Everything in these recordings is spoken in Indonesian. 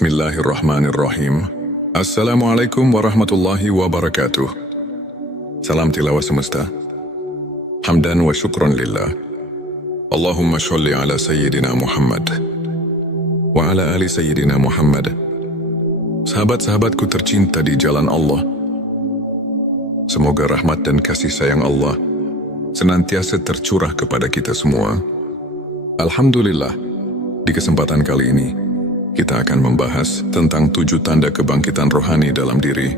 Bismillahirrahmanirrahim. Assalamualaikum warahmatullahi wabarakatuh. Salam tilawah semesta. Hamdan wa syukran lillah. Allahumma sholli ala Sayyidina Muhammad wa ala ali Sayyidina Muhammad. Sahabat-sahabatku tercinta di jalan Allah, semoga rahmat dan kasih sayang Allah senantiasa tercurah kepada kita semua. Alhamdulillah, di kesempatan kali ini kita akan membahas tentang 7 tanda kebangkitan rohani dalam diri.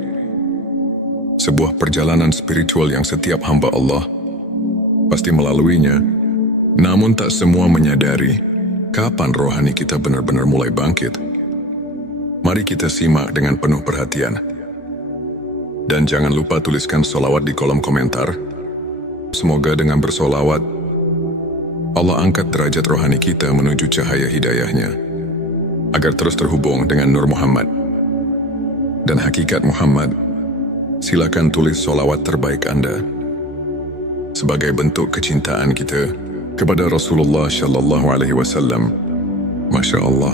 Sebuah perjalanan spiritual yang setiap hamba Allah pasti melaluinya, namun tak semua menyadari kapan rohani kita benar-benar mulai bangkit. Mari kita simak dengan penuh perhatian. Dan jangan lupa tuliskan sholawat di kolom komentar. Semoga dengan bersolawat, Allah angkat derajat rohani kita menuju cahaya hidayahnya, agar terus terhubung dengan Nur Muhammad dan hakikat Muhammad. Silakan tulis sholawat terbaik Anda sebagai bentuk kecintaan kita kepada Rasulullah Shallallahu Alaihi Wasallam. Masya Allah,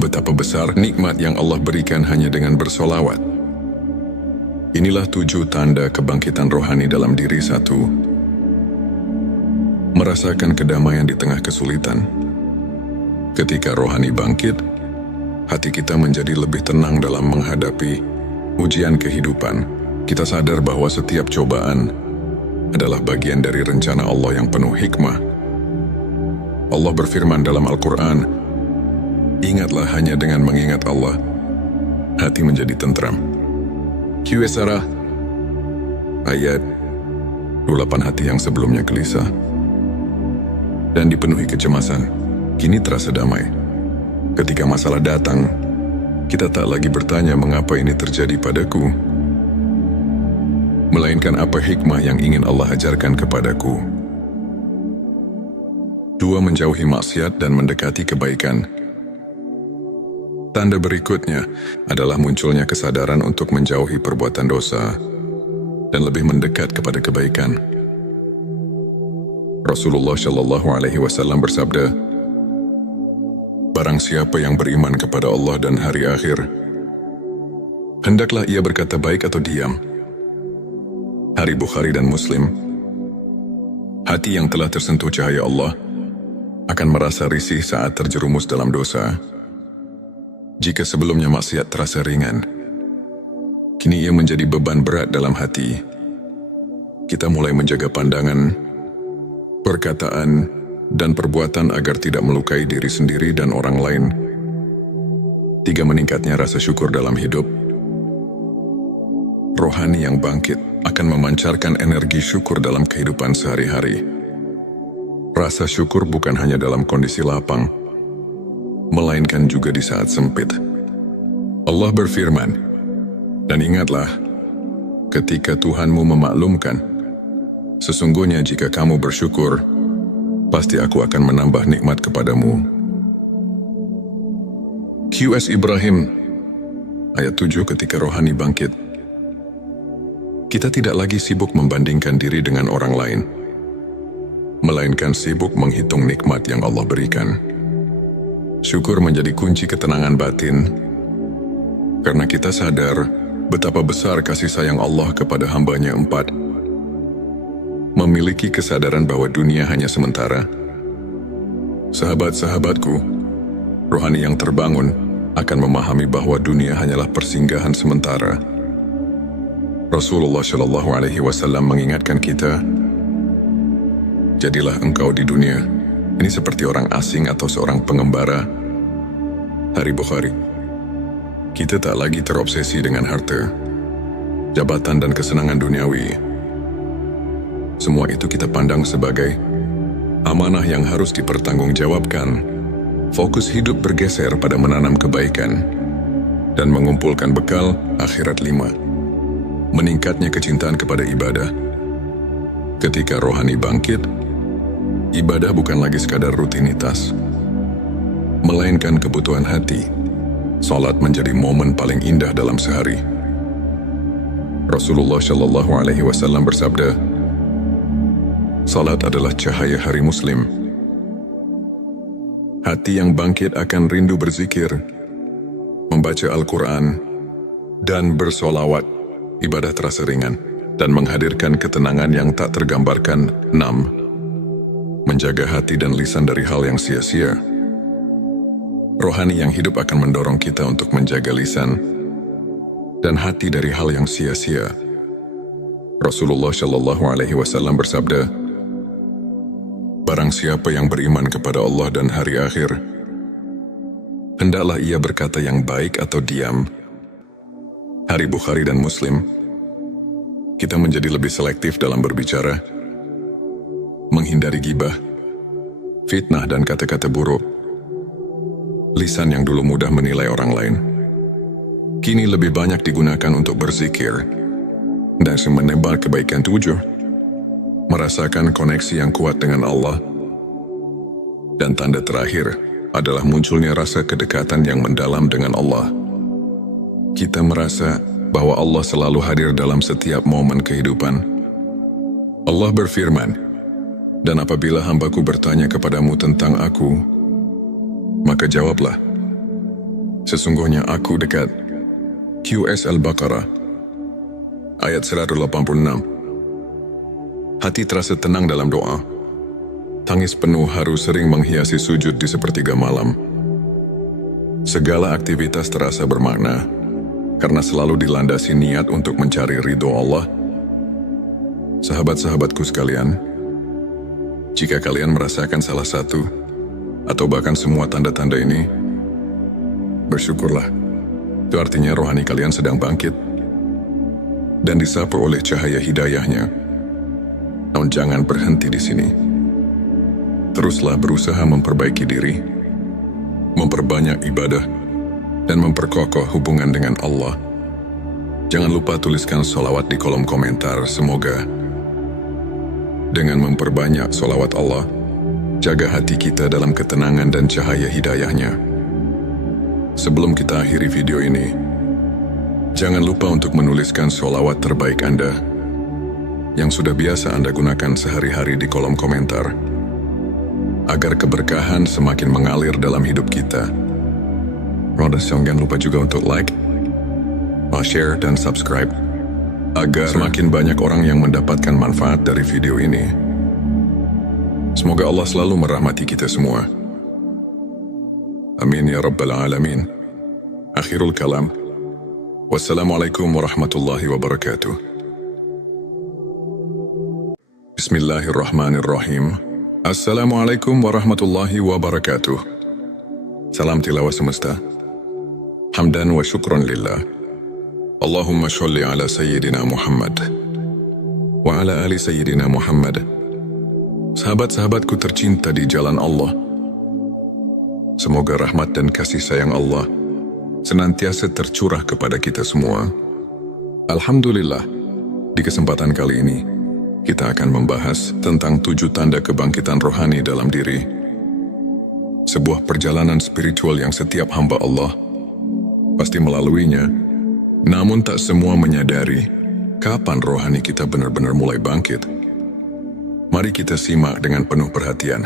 betapa besar nikmat yang Allah berikan hanya dengan bersolawat. Inilah 7 tanda kebangkitan rohani dalam diri. 1. Merasakan kedamaian di tengah kesulitan. Ketika rohani bangkit, hati kita menjadi lebih tenang dalam menghadapi ujian kehidupan. Kita sadar bahwa setiap cobaan adalah bagian dari rencana Allah yang penuh hikmah. Allah berfirman dalam Al-Quran, "Ingatlah hanya dengan mengingat Allah, hati menjadi tentram." Qs ayat 28. Hati yang sebelumnya gelisah dan dipenuhi kecemasan, kini terasa damai. Ketika masalah datang, kita tak lagi bertanya mengapa ini terjadi padaku, melainkan apa hikmah yang ingin Allah ajarkan kepadaku. 2. Menjauhi maksiat dan mendekati kebaikan. Tanda berikutnya adalah munculnya kesadaran untuk menjauhi perbuatan dosa dan lebih mendekat kepada kebaikan. Rasulullah Shallallahu Alaihi Wasallam bersabda, "Barang siapa yang beriman kepada Allah dan hari akhir, hendaklah ia berkata baik atau diam." Hari Bukhari dan Muslim. Hati yang telah tersentuh cahaya Allah akan merasa risih saat terjerumus dalam dosa. Jika sebelumnya maksiat terasa ringan, kini ia menjadi beban berat dalam hati. Kita mulai menjaga pandangan, perkataan, dan perbuatan agar tidak melukai diri sendiri dan orang lain. 3. Meningkatnya rasa syukur dalam hidup. Rohani yang bangkit akan memancarkan energi syukur dalam kehidupan sehari-hari. Rasa syukur bukan hanya dalam kondisi lapang, melainkan juga di saat sempit. Allah berfirman, "Dan ingatlah, ketika Tuhanmu memaklumkan, sesungguhnya jika kamu bersyukur, pasti aku akan menambah nikmat kepadamu." Qs Ibrahim ayat 7. Ketika rohani bangkit, kita tidak lagi sibuk membandingkan diri dengan orang lain, melainkan sibuk menghitung nikmat yang Allah berikan. Syukur menjadi kunci ketenangan batin, karena kita sadar betapa besar kasih sayang Allah kepada hambanya. 4. Memiliki kesadaran bahwa dunia hanya sementara. Sahabat-sahabatku, rohani yang terbangun akan memahami bahwa dunia hanyalah persinggahan sementara. Rasulullah Shallallahu Alaihi Wasallam mengingatkan kita, "Jadilah engkau di dunia ini seperti orang asing atau seorang pengembara." Hari Bukhari. Kita tak lagi terobsesi dengan harta, jabatan, dan kesenangan duniawi. Semua itu kita pandang sebagai amanah yang harus dipertanggungjawabkan. Fokus hidup bergeser pada menanam kebaikan dan mengumpulkan bekal akhirat. 5. Meningkatnya kecintaan kepada ibadah. Ketika rohani bangkit, ibadah bukan lagi sekadar rutinitas, melainkan kebutuhan hati. Salat menjadi momen paling indah dalam sehari. Rasulullah Shallallahu Alaihi Wasallam bersabda, "Salat adalah cahaya hari Muslim." Hati yang bangkit akan rindu berzikir, membaca Al-Quran, dan bersolawat, ibadah terasa ringan dan menghadirkan ketenangan yang tak tergambarkan. 6. Menjaga hati dan lisan dari hal yang sia-sia. Rohani yang hidup akan mendorong kita untuk menjaga lisan dan hati dari hal yang sia-sia. Rasulullah Shallallahu Alaihi Wasallam bersabda, "Barang siapa yang beriman kepada Allah dan hari akhir, hendaklah ia berkata yang baik atau diam." Hari Bukhari dan Muslim. Kita menjadi lebih selektif dalam berbicara, menghindari gibah, fitnah dan kata-kata buruk. Lisan yang dulu mudah menilai orang lain, kini lebih banyak digunakan untuk berzikir dan menebar kebaikan tujuh, merasakan koneksi yang kuat dengan Allah. Dan tanda terakhir adalah munculnya rasa kedekatan yang mendalam dengan Allah. Kita merasa bahwa Allah selalu hadir dalam setiap momen kehidupan. Allah berfirman, "Dan apabila hambaku bertanya kepadamu tentang aku, maka jawablah, sesungguhnya aku dekat." QS Al-Baqarah, ayat 186. Hati terasa tenang dalam doa. Tangis penuh haru sering menghiasi sujud di sepertiga malam. Segala aktivitas terasa bermakna, karena selalu dilandasi niat untuk mencari ridho Allah. Sahabat-sahabatku sekalian, jika kalian merasakan salah satu atau bahkan semua tanda-tanda ini, bersyukurlah. Itu artinya rohani kalian sedang bangkit dan disapu oleh cahaya hidayahnya. Namun jangan berhenti di sini. Teruslah berusaha memperbaiki diri, memperbanyak ibadah, dan memperkokoh hubungan dengan Allah. Jangan lupa tuliskan sholawat di kolom komentar. Semoga dengan memperbanyak sholawat Allah, jaga hati kita dalam ketenangan dan cahaya hidayahnya. Sebelum kita akhiri video ini, jangan lupa untuk menuliskan sholawat terbaik Anda yang sudah biasa Anda gunakan sehari-hari di kolom komentar, agar keberkahan semakin mengalir dalam hidup kita. Jangan lupa juga untuk like, share, dan subscribe, agar semakin banyak orang yang mendapatkan manfaat dari video ini. Semoga Allah selalu merahmati kita semua. Amin ya Rabbal Alamin. Akhirul kalam. Wassalamualaikum warahmatullahi wabarakatuh. Bismillahirrahmanirrahim. Assalamualaikum warahmatullahi wabarakatuh. Salam tilawah semesta. Hamdan wa syukron lillah. Allahumma sholli ala Sayyidina Muhammad wa ala ali Sayyidina Muhammad. Sahabat-sahabatku tercinta di jalan Allah, semoga rahmat dan kasih sayang Allah senantiasa tercurah kepada kita semua. Alhamdulillah, di kesempatan kali ini kita akan membahas tentang 7 tanda kebangkitan rohani dalam diri. Sebuah perjalanan spiritual yang setiap hamba Allah pasti melaluinya, namun tak semua menyadari kapan rohani kita benar-benar mulai bangkit. Mari kita simak dengan penuh perhatian.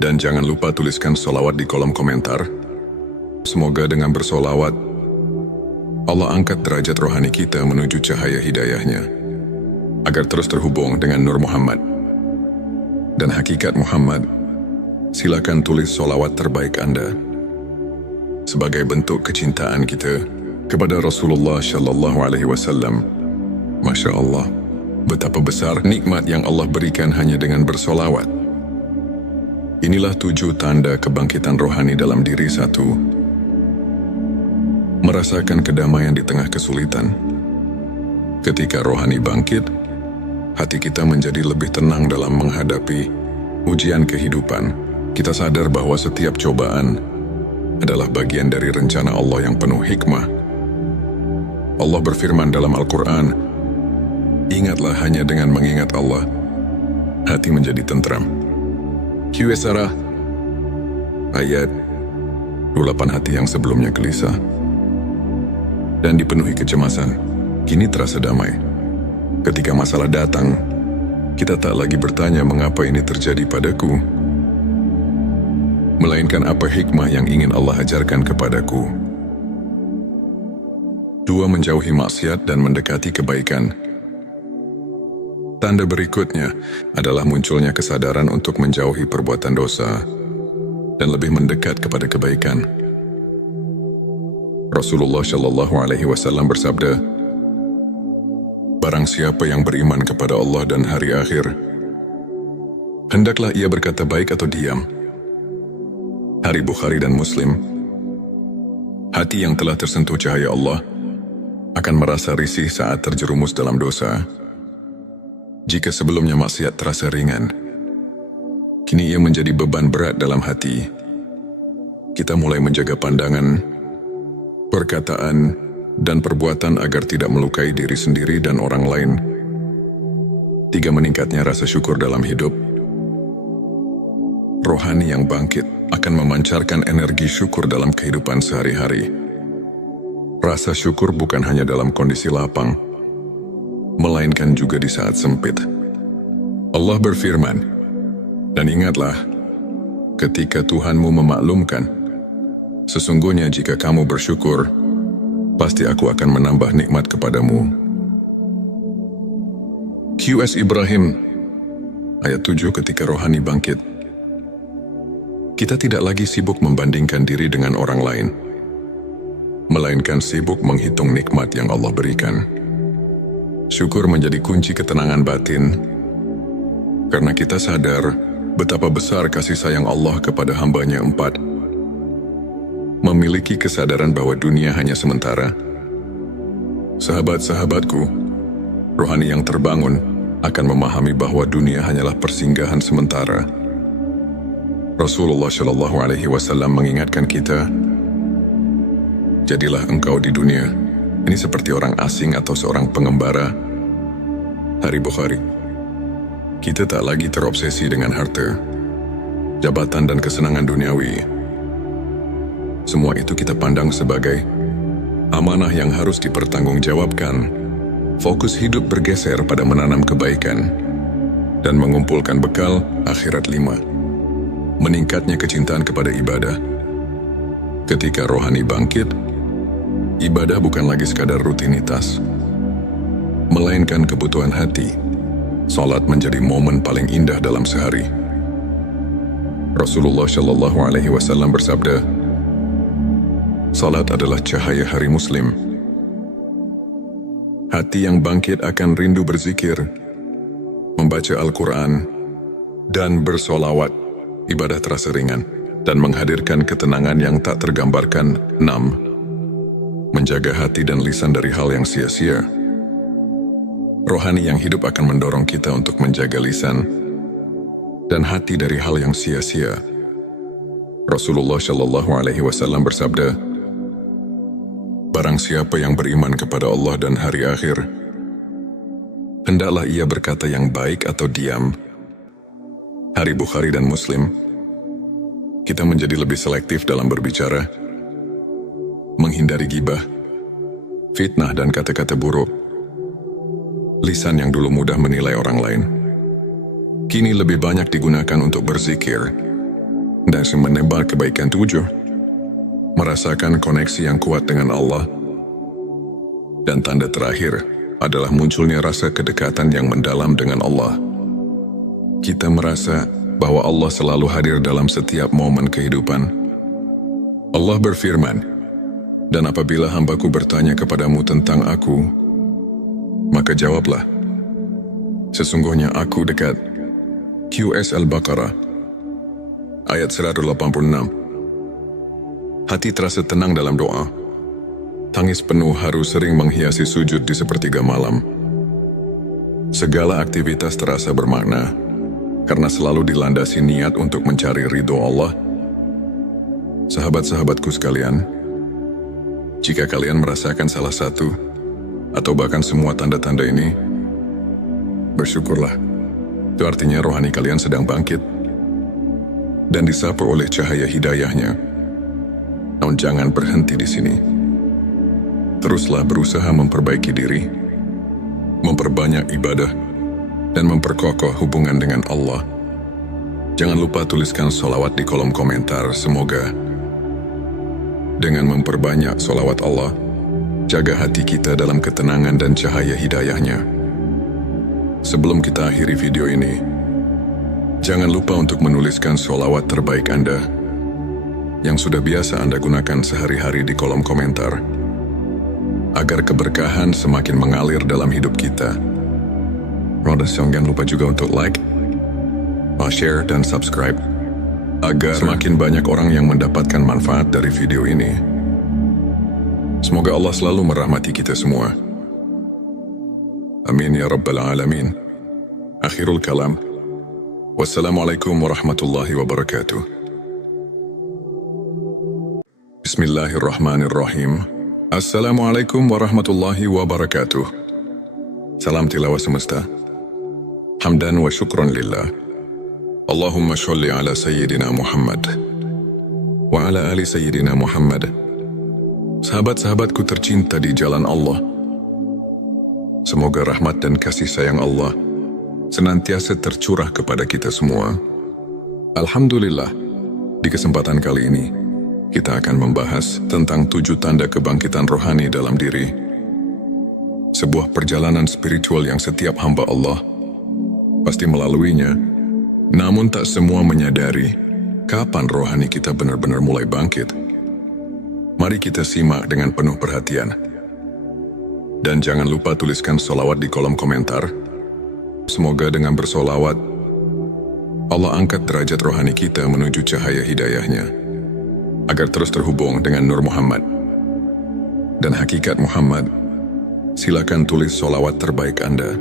Dan jangan lupa tuliskan sholawat di kolom komentar. Semoga dengan bersolawat, Allah angkat derajat rohani kita menuju cahaya hidayahnya, agar terus terhubung dengan Nur Muhammad dan hakikat Muhammad. Silakan tulis sholawat terbaik Anda sebagai bentuk kecintaan kita kepada Rasulullah Shallallahu Alaihi Wasallam. Masya Allah, betapa besar nikmat yang Allah berikan hanya dengan bersolawat. Inilah 7 tanda kebangkitan rohani dalam diri. 1. Merasakan kedamaian di tengah kesulitan. Ketika rohani bangkit, hati kita menjadi lebih tenang dalam menghadapi ujian kehidupan. Kita sadar bahwa setiap cobaan adalah bagian dari rencana Allah yang penuh hikmah. Allah berfirman dalam Al-Quran, "Ingatlah hanya dengan mengingat Allah, hati menjadi tentram." QS ayat 28. Hati yang sebelumnya gelisah dan dipenuhi kecemasan, kini terasa damai. Ketika masalah datang, kita tak lagi bertanya mengapa ini terjadi padaku, melainkan apa hikmah yang ingin Allah ajarkan kepadaku. 2. Menjauhi maksiat dan mendekati kebaikan. Tanda berikutnya adalah munculnya kesadaran untuk menjauhi perbuatan dosa dan lebih mendekat kepada kebaikan. Rasulullah Shallallahu Alaihi Wasallam bersabda, "Barang siapa yang beriman kepada Allah dan hari akhir, hendaklah ia berkata baik atau diam." Hari Bukhari dan Muslim. Hati yang telah tersentuh cahaya Allah akan merasa risih saat terjerumus dalam dosa. Jika sebelumnya maksiat terasa ringan, kini ia menjadi beban berat dalam hati. Kita mulai menjaga pandangan, perkataan, dan perbuatan agar tidak melukai diri sendiri dan orang lain. 3. Meningkatnya rasa syukur dalam hidup. Rohani yang bangkit akan memancarkan energi syukur dalam kehidupan sehari-hari. Rasa syukur bukan hanya dalam kondisi lapang, melainkan juga di saat sempit. Allah berfirman, "Dan ingatlah, ketika Tuhanmu memaklumkan, sesungguhnya jika kamu bersyukur, pasti aku akan menambah nikmat kepadamu." QS Ibrahim, ayat 7. Ketika rohani bangkit, kita tidak lagi sibuk membandingkan diri dengan orang lain, melainkan sibuk menghitung nikmat yang Allah berikan. Syukur menjadi kunci ketenangan batin, karena kita sadar betapa besar kasih sayang Allah kepada hamba-Nya. 4. Memiliki kesadaran bahwa dunia hanya sementara. Sahabat-sahabatku, rohani yang terbangun akan memahami bahwa dunia hanyalah persinggahan sementara. Rasulullah Shallallahu Alaihi Wasallam mengingatkan kita, "Jadilah engkau di dunia ini seperti orang asing atau seorang pengembara." Hari Bukhari. Kita tak lagi terobsesi dengan harta, jabatan, dan kesenangan duniawi. Semua itu kita pandang sebagai amanah yang harus dipertanggungjawabkan. Fokus hidup bergeser pada menanam kebaikan dan mengumpulkan bekal akhirat. 5. Meningkatnya kecintaan kepada ibadah. Ketika rohani bangkit, ibadah bukan lagi sekadar rutinitas, melainkan kebutuhan hati. Salat menjadi momen paling indah dalam sehari. Rasulullah Shallallahu Alaihi Wasallam bersabda, "Salat adalah cahaya hari Muslim." Hati yang bangkit akan rindu berzikir, membaca Al-Quran, dan bersolawat. Ibadah terasa ringan dan menghadirkan ketenangan yang tak tergambarkan. 6. Menjaga hati dan lisan dari hal yang sia-sia. Rohani yang hidup akan mendorong kita untuk menjaga lisan dan hati dari hal yang sia-sia. Rasulullah Shallallahu Alaihi Wasallam bersabda, "Barang siapa yang beriman kepada Allah dan hari akhir, hendaklah ia berkata yang baik atau diam." Hari Bukhari dan Muslim. Kita menjadi lebih selektif dalam berbicara, menghindari gibah, fitnah, dan kata-kata buruk. Lisan yang dulu mudah menilai orang lain, kini lebih banyak digunakan untuk berzikir dan menebar kebaikan. 7. Merasakan koneksi yang kuat dengan Allah. Dan tanda terakhir adalah munculnya rasa kedekatan yang mendalam dengan Allah. Kita merasa bahwa Allah selalu hadir dalam setiap momen kehidupan. Allah berfirman, "Dan apabila hambaku bertanya kepadamu tentang aku, maka jawablah, sesungguhnya aku dekat." QS Al-Baqarah, ayat 186. Hati terasa tenang dalam doa. Tangis penuh haru sering menghiasi sujud di sepertiga malam. Segala aktivitas terasa bermakna, karena selalu dilandasi niat untuk mencari ridho Allah. Sahabat-sahabatku sekalian, jika kalian merasakan salah satu atau bahkan semua tanda-tanda ini, bersyukurlah. Itu artinya rohani kalian sedang bangkit dan disapu oleh cahaya hidayahnya. Namun jangan berhenti di sini. Teruslah berusaha memperbaiki diri, memperbanyak ibadah, dan memperkokoh hubungan dengan Allah. Jangan lupa tuliskan sholawat di kolom komentar. Semoga dengan memperbanyak sholawat Allah, jaga hati kita dalam ketenangan dan cahaya hidayahnya. Sebelum kita akhiri video ini, jangan lupa untuk menuliskan sholawat terbaik Anda yang sudah biasa Anda gunakan sehari-hari di kolom komentar, agar keberkahan semakin mengalir dalam hidup kita. Jangan lupa juga untuk like, share, dan subscribe, agar semakin banyak orang yang mendapatkan manfaat dari video ini. Semoga Allah selalu merahmati kita semua. Amin ya Rabbal Alamin. Akhirul kalam. Wassalamualaikum warahmatullahi wabarakatuh. Bismillahirrahmanirrahim. Assalamualaikum warahmatullahi wabarakatuh. Salam tilawah semesta. Hamdan wa syukron lillah. Allahumma sholli ala Sayyidina Muhammad wa ala ali Sayyidina Muhammad. Sahabat-sahabatku tercinta di jalan Allah, semoga rahmat dan kasih sayang Allah senantiasa tercurah kepada kita semua. Alhamdulillah, di kesempatan kali ini, kita akan membahas tentang 7 tanda kebangkitan rohani dalam diri. Sebuah perjalanan spiritual yang setiap hamba Allah pasti melaluinya, namun tak semua menyadari kapan rohani kita benar-benar mulai bangkit. Mari kita simak dengan penuh perhatian. Dan jangan lupa tuliskan sholawat di kolom komentar. Semoga dengan bersolawat, Allah angkat derajat rohani kita menuju cahaya hidayahnya, agar terus terhubung dengan Nur Muhammad dan hakikat Muhammad. Silakan tulis sholawat terbaik Anda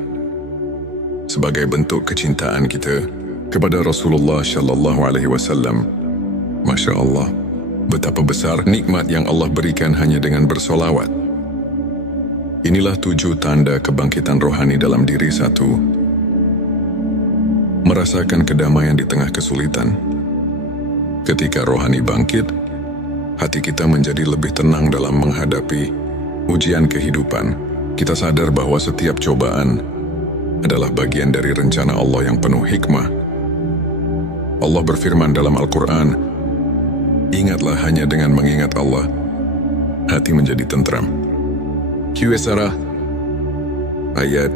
sebagai bentuk kecintaan kita kepada Rasulullah Shallallahu Alaihi Wasallam. Masya Allah, betapa besar nikmat yang Allah berikan hanya dengan bersolawat. Inilah 7 tanda kebangkitan rohani dalam diri. 1. Merasakan kedamaian di tengah kesulitan. Ketika rohani bangkit, hati kita menjadi lebih tenang dalam menghadapi ujian kehidupan. Kita sadar bahwa setiap cobaan adalah bagian dari rencana Allah yang penuh hikmah. Allah berfirman dalam Al-Quran, ingatlah hanya dengan mengingat Allah, hati menjadi tentram. Qs ayat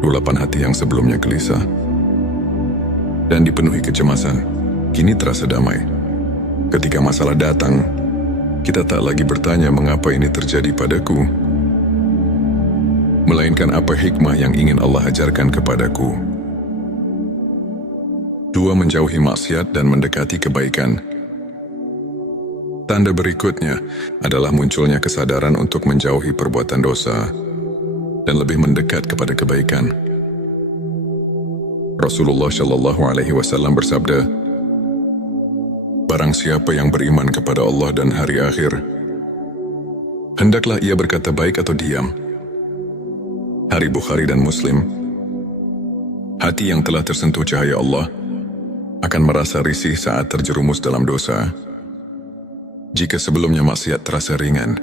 28. Hati yang sebelumnya gelisah dan dipenuhi kecemasan, kini terasa damai. Ketika masalah datang, kita tak lagi bertanya mengapa ini terjadi padaku, melainkan apa hikmah yang ingin Allah ajarkan kepadaku. 2. Menjauhi maksiat dan mendekati kebaikan. Tanda berikutnya adalah munculnya kesadaran untuk menjauhi perbuatan dosa dan lebih mendekat kepada kebaikan. Rasulullah Shallallahu Alaihi Wasallam bersabda, barang siapa yang beriman kepada Allah dan hari akhir, hendaklah ia berkata baik atau diam. Hari Bukhari dan Muslim. Hati yang telah tersentuh cahaya Allah akan merasa risih saat terjerumus dalam dosa. Jika sebelumnya maksiat terasa ringan,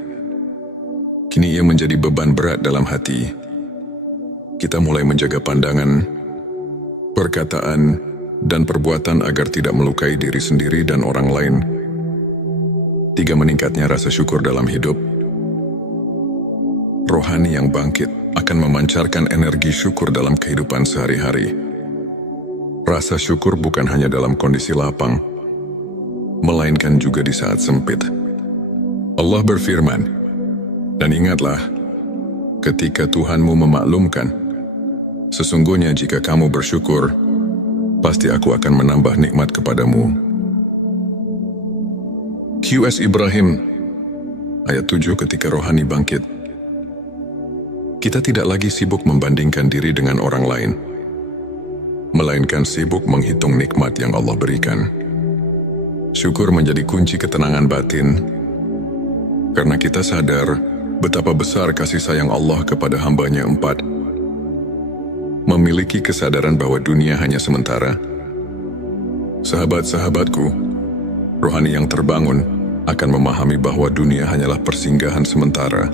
kini ia menjadi beban berat dalam hati. Kita mulai menjaga pandangan, perkataan, dan perbuatan agar tidak melukai diri sendiri dan orang lain. 3. Meningkatnya rasa syukur dalam hidup. Rohani yang bangkit akan memancarkan energi syukur dalam kehidupan sehari-hari. Rasa syukur bukan hanya dalam kondisi lapang, melainkan juga di saat sempit. Allah berfirman, dan ingatlah, ketika Tuhanmu memaklumkan, sesungguhnya jika kamu bersyukur, pasti aku akan menambah nikmat kepadamu. Qs Ibrahim, ayat 7. Ketika rohani bangkit, kita tidak lagi sibuk membandingkan diri dengan orang lain, melainkan sibuk menghitung nikmat yang Allah berikan. Syukur menjadi kunci ketenangan batin, karena kita sadar betapa besar kasih sayang Allah kepada hambanya. 4. Memiliki kesadaran bahwa dunia hanya sementara. Sahabat-sahabatku, rohani yang terbangun akan memahami bahwa dunia hanyalah persinggahan sementara.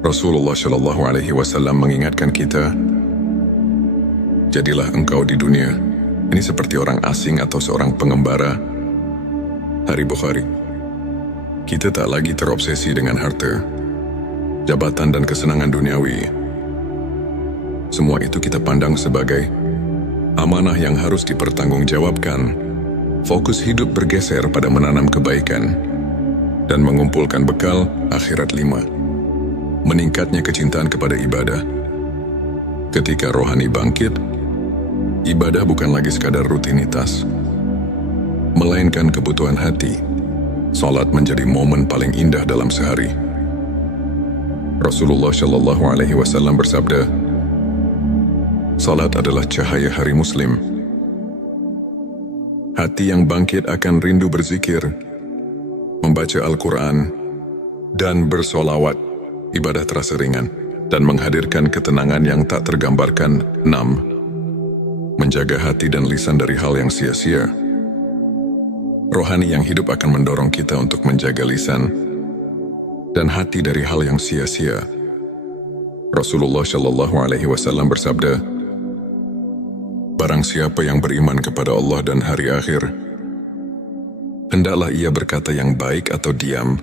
Rasulullah Shallallahu Alaihi Wasallam mengingatkan kita, jadilah engkau di dunia ini seperti orang asing atau seorang pengembara. Hari Bukhari. Kita tak lagi terobsesi dengan harta, jabatan dan kesenangan duniawi. Semua itu kita pandang sebagai amanah yang harus dipertanggungjawabkan. Fokus hidup bergeser pada menanam kebaikan dan mengumpulkan bekal akhirat 5. Meningkatnya kecintaan kepada ibadah. Ketika rohani bangkit, ibadah bukan lagi sekadar rutinitas, melainkan kebutuhan hati. Salat menjadi momen paling indah dalam sehari. Rasulullah Shallallahu Alaihi Wasallam bersabda, salat adalah cahaya hari Muslim. Hati yang bangkit akan rindu berzikir, membaca Al-Quran, dan bersolawat. Ibadah terasa ringan dan menghadirkan ketenangan yang tak tergambarkan. 6. Menjaga hati dan lisan dari hal yang sia-sia. Rohani yang hidup akan mendorong kita untuk menjaga lisan dan hati dari hal yang sia-sia. Rasulullah Shallallahu Alaihi Wasallam bersabda, barang siapa yang beriman kepada Allah dan hari akhir, hendaklah ia berkata yang baik atau diam.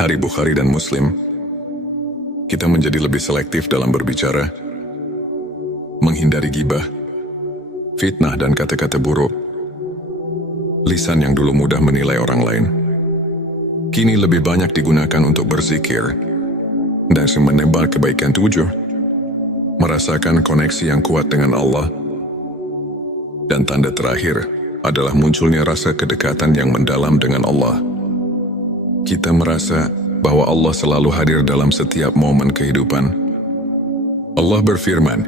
Hari Bukhari dan Muslim. Kita menjadi lebih selektif dalam berbicara, menghindari gibah, fitnah dan kata-kata buruk. Lisan yang dulu mudah menilai orang lain, kini lebih banyak digunakan untuk berzikir dan menebar kebaikan. 7. Merasakan koneksi yang kuat dengan Allah. Dan tanda terakhir adalah munculnya rasa kedekatan yang mendalam dengan Allah. Kita merasa bahwa Allah selalu hadir dalam setiap momen kehidupan. Allah berfirman,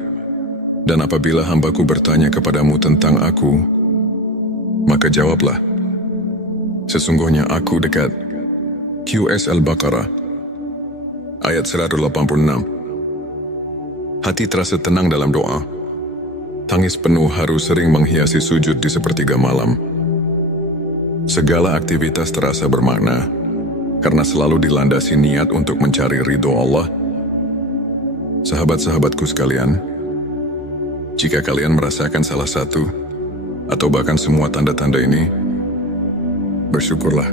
dan apabila hambaku bertanya kepadamu tentang aku, maka jawablah, sesungguhnya aku dekat. QS Al-Baqarah ayat 186. Hati terasa tenang dalam doa. Tangis penuh haru sering menghiasi sujud di sepertiga malam. Segala aktivitas terasa bermakna karena selalu dilandasi niat untuk mencari ridho Allah. Sahabat-sahabatku sekalian, jika kalian merasakan salah satu atau bahkan semua tanda-tanda ini, bersyukurlah.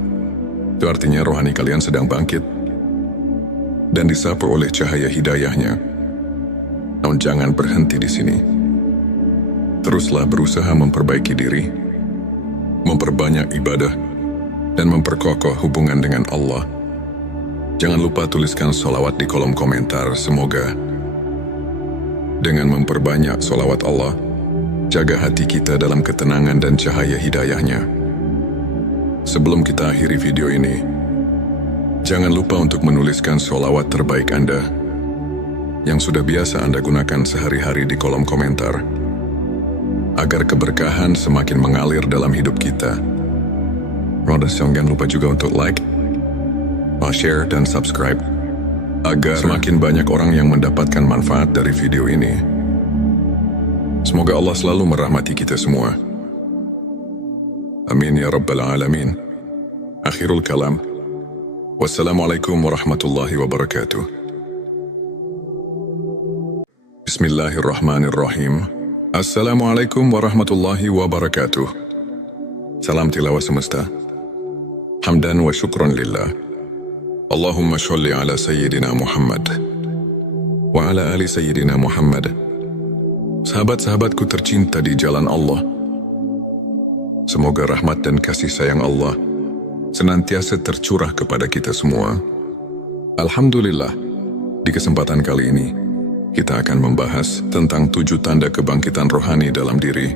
Itu artinya rohani kalian sedang bangkit dan disapu oleh cahaya hidayahnya. Namun jangan berhenti di sini. Teruslah berusaha memperbaiki diri, memperbanyak ibadah, dan memperkokoh hubungan dengan Allah. Jangan lupa tuliskan sholawat di kolom komentar. Semoga dengan memperbanyak sholawat Allah, jaga hati kita dalam ketenangan dan cahaya hidayahnya. Sebelum kita akhiri video ini, jangan lupa untuk menuliskan sholawat terbaik Anda yang sudah biasa Anda gunakan sehari-hari di kolom komentar, agar keberkahan semakin mengalir dalam hidup kita. Jangan lupa juga untuk like, share, dan subscribe, agar semakin banyak orang yang mendapatkan manfaat dari video ini. Semoga Allah selalu merahmati kita semua. Amin ya Rabbal Alamin. Akhirul kalam. Wassalamualaikum warahmatullahi wabarakatuh. Bismillahirrahmanirrahim. Assalamualaikum warahmatullahi wabarakatuh. Salam tilawah semesta. Hamdan wa syukran lillah. Allahumma sholli ala Sayyidina Muhammad wa ala ali Sayyidina Muhammad. Sahabat-sahabatku tercinta di jalan Allah, semoga rahmat dan kasih sayang Allah senantiasa tercurah kepada kita semua. Alhamdulillah, di kesempatan kali ini kita akan membahas tentang 7 tanda kebangkitan rohani dalam diri.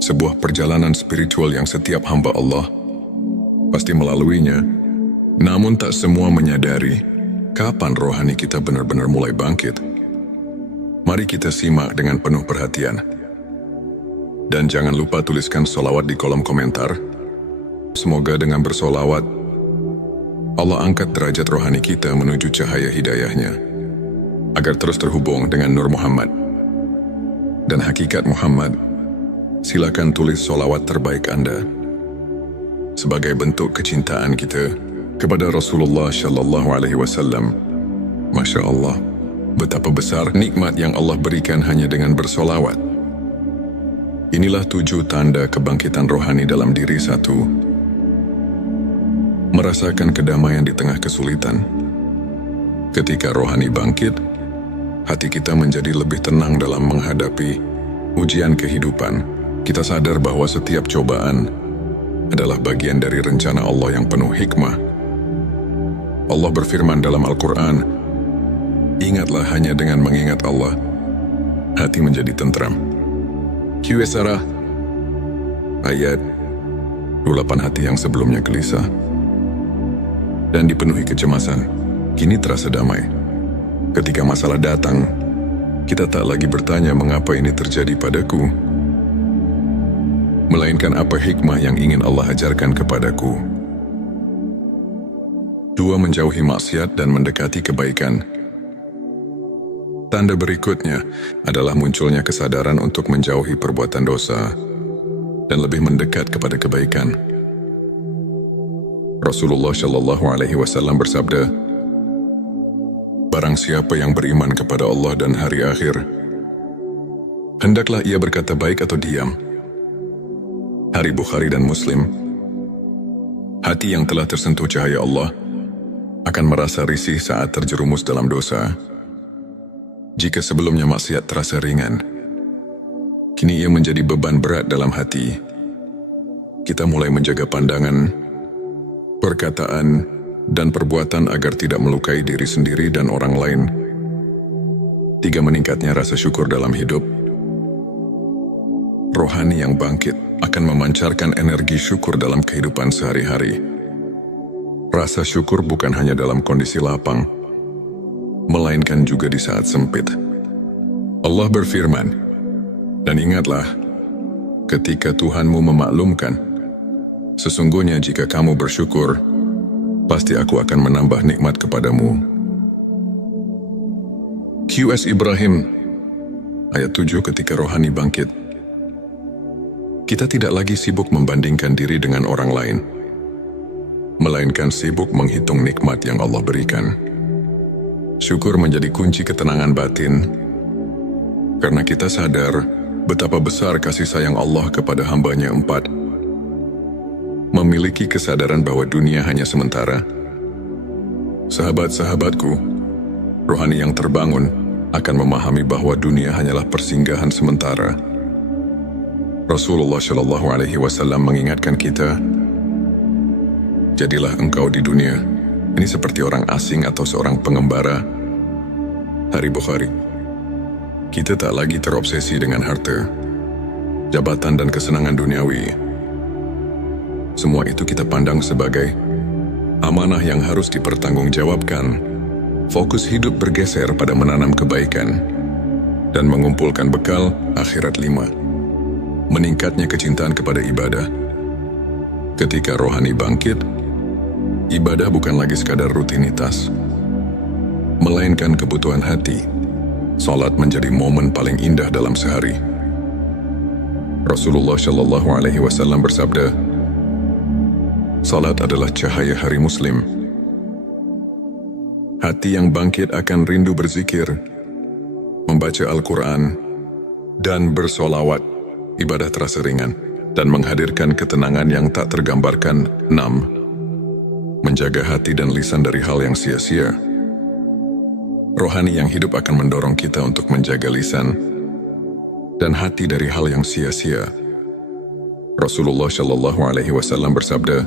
Sebuah perjalanan spiritual yang setiap hamba Allah pasti melaluinya, namun tak semua menyadari kapan rohani kita benar-benar mulai bangkit. Mari kita simak dengan penuh perhatian. Dan jangan lupa tuliskan sholawat di kolom komentar. Semoga dengan bersolawat, Allah angkat derajat rohani kita menuju cahaya hidayahnya, agar terus terhubung dengan Nur Muhammad dan hakikat Muhammad. Silakan tulis sholawat terbaik Anda sebagai bentuk kecintaan kita kepada Rasulullah Shallallahu Alaihi Wasallam. Masya Allah, betapa besar nikmat yang Allah berikan hanya dengan bersolawat. Inilah 7 tanda kebangkitan rohani dalam diri. 1. Merasakan kedamaian di tengah kesulitan. Ketika rohani bangkit, hati kita menjadi lebih tenang dalam menghadapi ujian kehidupan. Kita sadar bahwa setiap cobaan adalah bagian dari rencana Allah yang penuh hikmah. Allah berfirman dalam Al-Quran, "Ingatlah hanya dengan mengingat Allah, hati menjadi tentram." Qs ayat 28. Hati yang sebelumnya gelisah dan dipenuhi kecemasan, kini terasa damai. Ketika masalah datang, kita tak lagi bertanya mengapa ini terjadi padaku, melainkan apa hikmah yang ingin Allah ajarkan kepadaku. 2. Menjauhi maksiat dan mendekati kebaikan. Tanda berikutnya adalah munculnya kesadaran untuk menjauhi perbuatan dosa dan lebih mendekat kepada kebaikan. Rasulullah Shallallahu Alaihi Wasallam bersabda, "Barang siapa yang beriman kepada Allah dan hari akhir, hendaklah ia berkata baik atau diam." Hari Bukhari dan Muslim. Hati yang telah tersentuh cahaya Allah akan merasa risih saat terjerumus dalam dosa. Jika sebelumnya maksiat terasa ringan, kini ia menjadi beban berat dalam hati. Kita mulai menjaga pandangan, perkataan, dan perbuatan agar tidak melukai diri sendiri dan orang lain. 3. Meningkatnya rasa syukur dalam hidup. Rohani yang bangkit akan memancarkan energi syukur dalam kehidupan sehari-hari. Rasa syukur bukan hanya dalam kondisi lapang, melainkan juga di saat sempit. Allah berfirman, "Dan ingatlah, ketika Tuhanmu memaklumkan, sesungguhnya jika kamu bersyukur, pasti aku akan menambah nikmat kepadamu." Qs Ibrahim, ayat 7. Ketika rohani bangkit, kita tidak lagi sibuk membandingkan diri dengan orang lain, melainkan sibuk menghitung nikmat yang Allah berikan. Syukur menjadi kunci ketenangan batin, karena kita sadar betapa besar kasih sayang Allah kepada hamba-Nya. 4. Memiliki kesadaran bahwa dunia hanya sementara. Sahabat-sahabatku, rohani yang terbangun akan memahami bahwa dunia hanyalah persinggahan sementara. Rasulullah Shallallahu Alaihi Wasallam mengingatkan kita, "Jadilah engkau di dunia ini seperti orang asing atau seorang pengembara." Hari Bukhari. Kita tak lagi terobsesi dengan harta, jabatan, dan kesenangan duniawi. Semua itu kita pandang sebagai amanah yang harus dipertanggungjawabkan. Fokus hidup bergeser pada menanam kebaikan dan mengumpulkan bekal akhirat. 5. Meningkatnya kecintaan kepada ibadah. Ketika rohani bangkit, ibadah bukan lagi sekadar rutinitas, melainkan kebutuhan hati. Salat menjadi momen paling indah dalam sehari. Rasulullah Shallallahu Alaihi Wasallam bersabda, "Salat adalah cahaya hari Muslim." Hati yang bangkit akan rindu berzikir, membaca Al-Quran, dan bersolawat. Ibadah terasa ringan dan menghadirkan ketenangan yang tak tergambarkan. 6. Menjaga hati dan lisan dari hal yang sia-sia. Rohani yang hidup akan mendorong kita untuk menjaga lisan dan hati dari hal yang sia-sia. Rasulullah Shallallahu Alaihi Wasallam bersabda,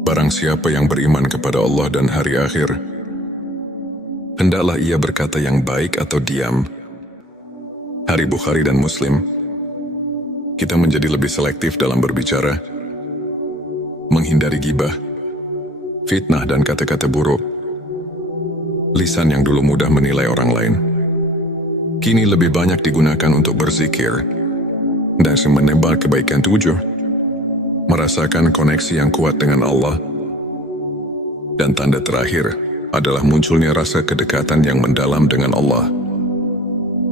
"Barang siapa yang beriman kepada Allah dan hari akhir, hendaklah ia berkata yang baik atau diam." Hari Bukhari dan Muslim. Kita menjadi lebih selektif dalam berbicara, menghindari gibah, fitnah, dan kata-kata buruk. Lisan yang dulu mudah menilai orang lain, kini lebih banyak digunakan untuk berzikir dan menebar kebaikan. 7. Merasakan koneksi yang kuat dengan Allah. Dan tanda terakhir adalah munculnya rasa kedekatan yang mendalam dengan Allah.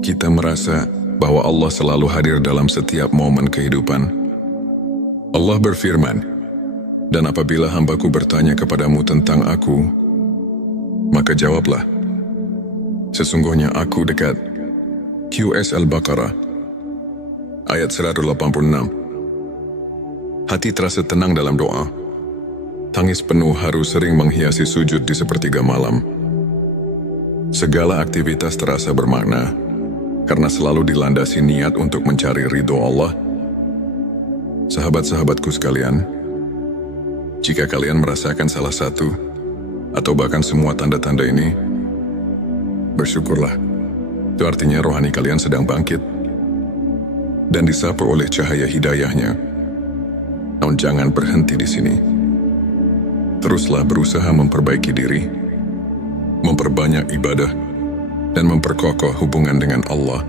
Kita merasa bahwa Allah selalu hadir dalam setiap momen kehidupan. Allah berfirman, "Dan apabila hambaku bertanya kepadamu tentang aku, maka jawablah, sesungguhnya aku dekat." Qs Al-Baqarah, ayat 186. Hati terasa tenang dalam doa. Tangis penuh haru sering menghiasi sujud di sepertiga malam. Segala aktivitas terasa bermakna, karena selalu dilandasi niat untuk mencari ridho Allah. Sahabat-sahabatku sekalian, jika kalian merasakan salah satu, atau bahkan semua tanda-tanda ini, bersyukurlah. Itu artinya rohani kalian sedang bangkit, dan disapu oleh cahaya hidayahnya. Namun jangan berhenti di sini. Teruslah berusaha memperbaiki diri, memperbanyak ibadah, dan memperkokoh hubungan dengan Allah.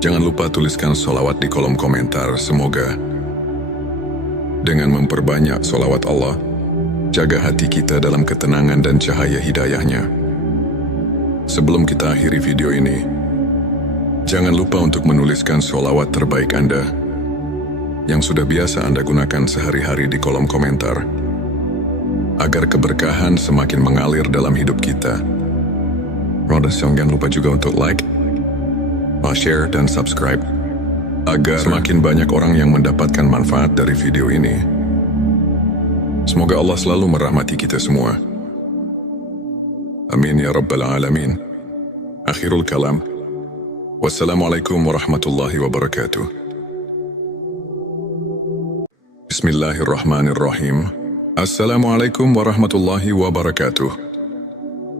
Jangan lupa tuliskan sholawat di kolom komentar. Semoga dengan memperbanyak sholawat Allah, jaga hati kita dalam ketenangan dan cahaya hidayahnya. Sebelum kita akhiri video ini, jangan lupa untuk menuliskan sholawat terbaik Anda yang sudah biasa Anda gunakan sehari-hari di kolom komentar, agar keberkahan semakin mengalir dalam hidup kita. Jangan lupa juga untuk like, share, dan subscribe, agar semakin banyak orang yang mendapatkan manfaat dari video ini. Semoga Allah selalu merahmati kita semua. Amin ya Rabbal Alamin. Akhirul kalam. Wassalamualaikum warahmatullahi wabarakatuh. Bismillahirrahmanirrahim. Assalamualaikum warahmatullahi wabarakatuh.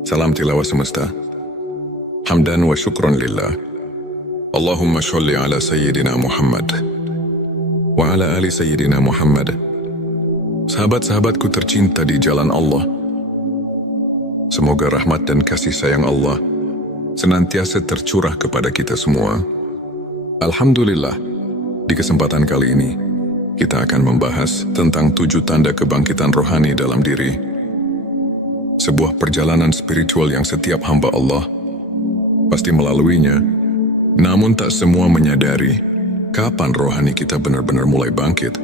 Salam tilawah semesta. Hamdan wa syukron lillah. Allahumma sholli ala Sayyidina Muhammad wa ala ali Sayyidina Muhammad. Sahabat-sahabatku tercinta di jalan Allah, semoga rahmat dan kasih sayang Allah senantiasa tercurah kepada kita semua. Alhamdulillah, di kesempatan kali ini kita akan membahas tentang 7 tanda kebangkitan rohani dalam diri. Sebuah perjalanan spiritual yang setiap hamba Allah pasti melaluinya, namun tak semua menyadari kapan rohani kita benar-benar mulai bangkit.